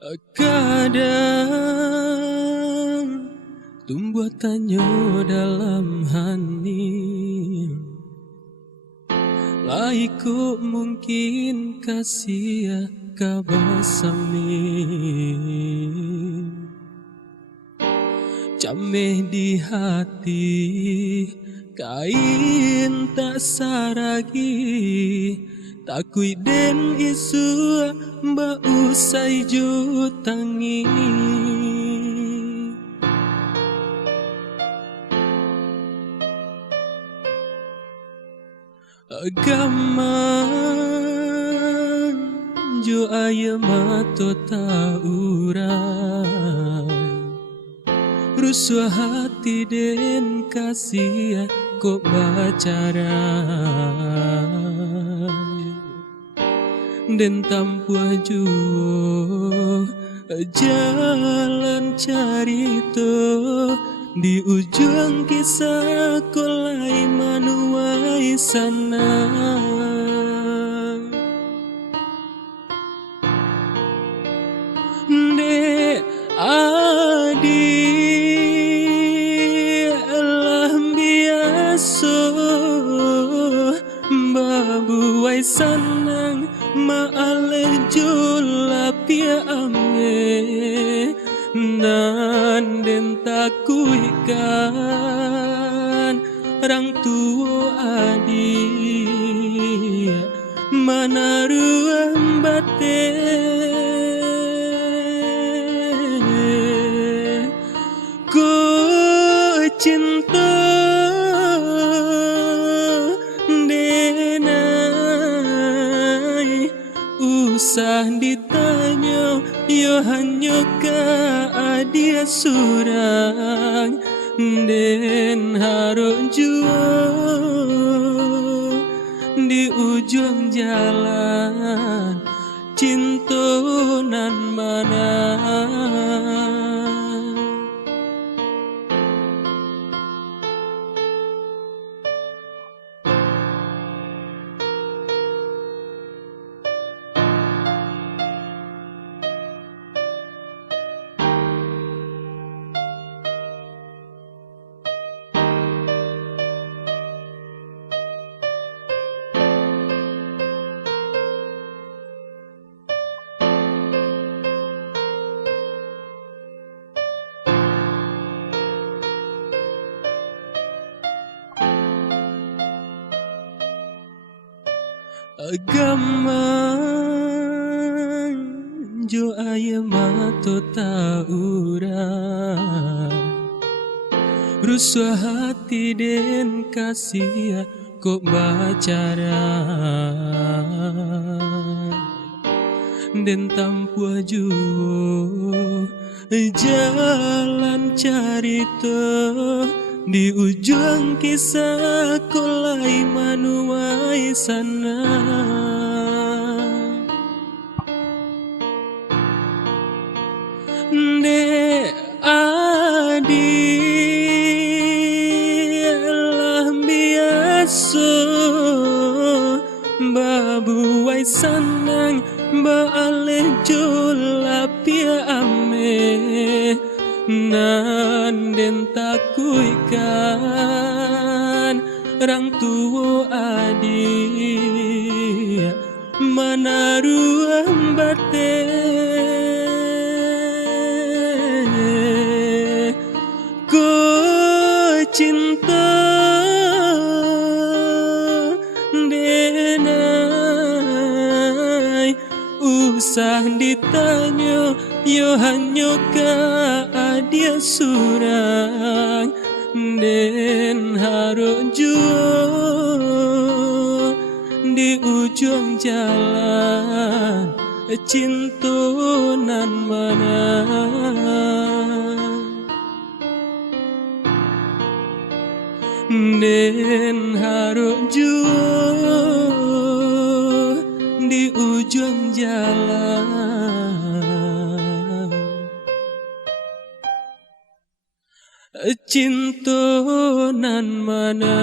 Kadang tumbuh tanya dalam hati, laiku mungkin kasih kabasami, cameh di hati, kain tak saragi, takui den isu mbak usai jutangi. Agama jo aya mato taurai, rusuh hati den kasih kok bacarai, den tampuah juo jalan carito, di ujung kisah kolai manuai sana. Dek adi lah biasa babuai sanang maaleh jula pia ame, nan den takuikan rang tua adi manaruang bate, ku cinta denai usah ditanya, yo hanya ka adia surang den harus jual di ujung jalan cinta nan mana. Agama jo aya mato taurai, rusuh hati den kasih kok bacarai, den tampuah juo jalan carito, di ujung kisah kolai manuai sana. Dek adi lah biasa babuai sanang baaleh jula pia ame, nan den takuikan rang tuo adi manaruang bate, ku cinta denai usah ditanya, yo hanya ka adia surang den harus jual di ujung jalan cinta nan mana. Den harus jual di ujung jalan cinta nan mana.